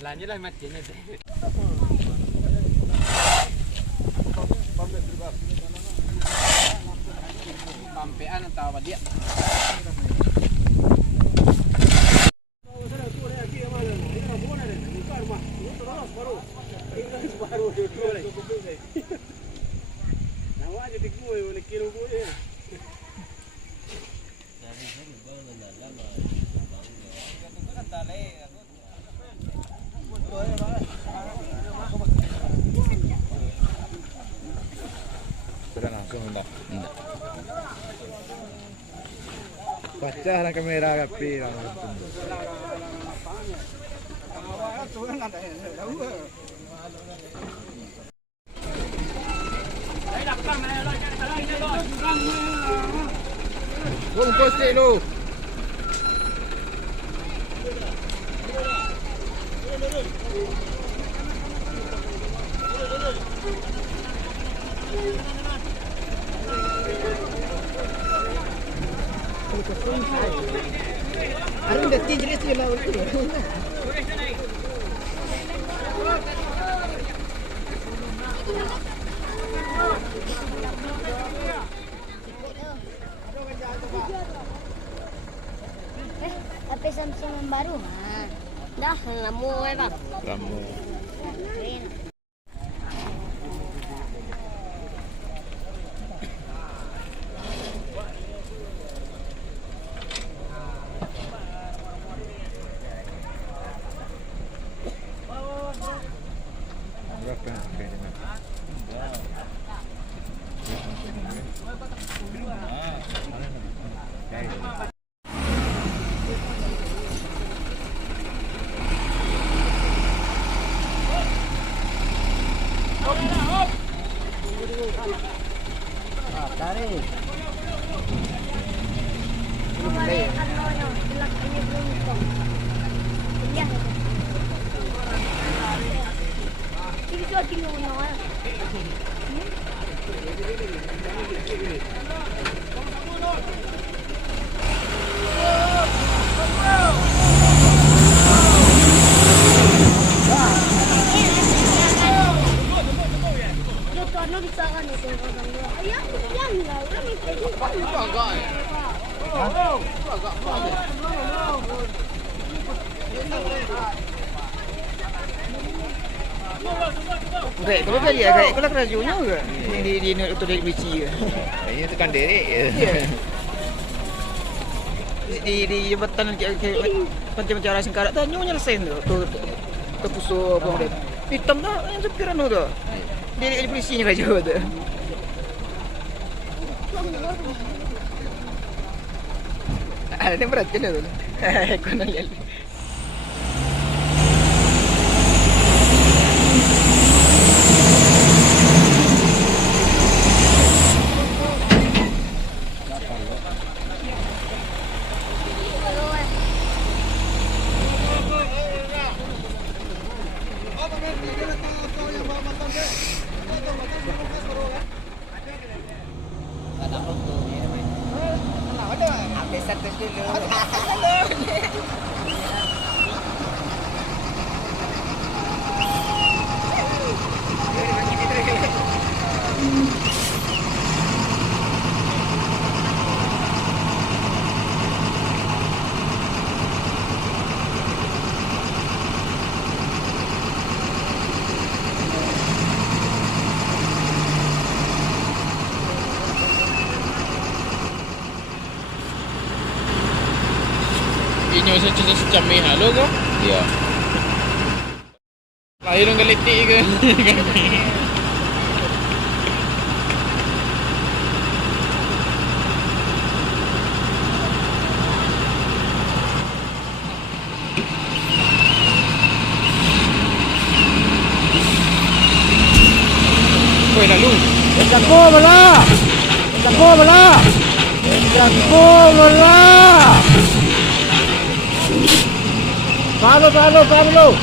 Lanjutlah macam ni. Pampean atau apa dia? Sudah langsung enggak? Enggak. Pecahlah kamera kapi langsung. Bungkus lu. Arun dah tinggi jenis lah itu. Tapi Samsung yang baru mah. Dah lama bang. Lama. Berapa yang pakai ni? Tarik. Okey, kalau tadi agak kalau kerajunya ke? Di untuk dari beci ke? Ini tekan derek je. Di jabatan macam arah Sengkarat tu nyonya lesen tu. Tu pusuk apa dia. Hitam dah yang sepiran tu. Dia polisi ni kerja tu. Ada berat kan tu. Kena lihat. Satu dulu. Inyo secam ni halo ke? Ya. Lahir dengan letik ke? Koi lalu. Jago bola. Jago bola. Jago bola. Pablo.